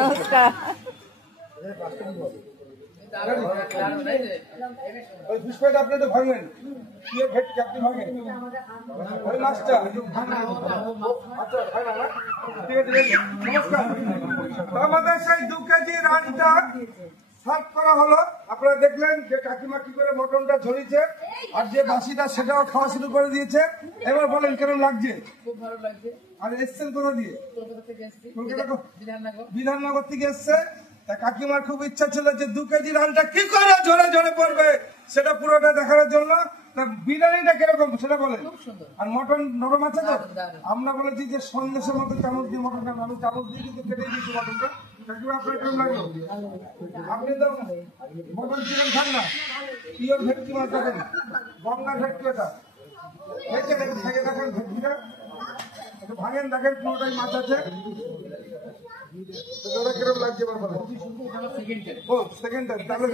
নমস্কার। আপনি তো ভাঙবেন আপনি ভাঙেন ওই মাছটা নমস্কার। আমাদের সেই 2 কেজি রানটা সার্ভ করা হলো। আপনারা দেখলেন যে কাকিমা কি করে মটনটা ঝরিয়েছে আর যে বাসিটা সেটাও খাওয়া শুরু করে দিয়েছে। এবার বলেন কেমন লাগছে? খুব ভালো লাগছে। আর এসছেন কোথা দিয়ে? কলকাতা থেকে এসেছি, বিধাননগর। বিধাননগর থেকে এসছে। তা কাকিমার খুব ইচ্ছা ছিল যে 2 কেজি রানটা কি করে ঝরে ঝরে পড়বে সেটা পুরোটা দেখানোর জন্য। বিরিয়ানিটা কিরকম সেটা বলেন। আর মটন নরম আছে তো? আমরা বলেছি যে সন্দেশের মতো চামচ দিয়ে মটনটা, আমি চামচ দিয়ে কিন্তু কেটে দিয়েছি মটনটা। কাকিমা আপনার কেমন লাগলো? আপনি তো মটন চিকেন খান না, পিওর ভেটকি মাছ দেখেন, গঙ্গা ভেটকি এটা ভেঙে দেখেন ভেটকিটা ভাঙেন, দেখেন পুরোটাই মাছ আছে। কিরকম লাগছে সেকেন্ড টাইম তাহলে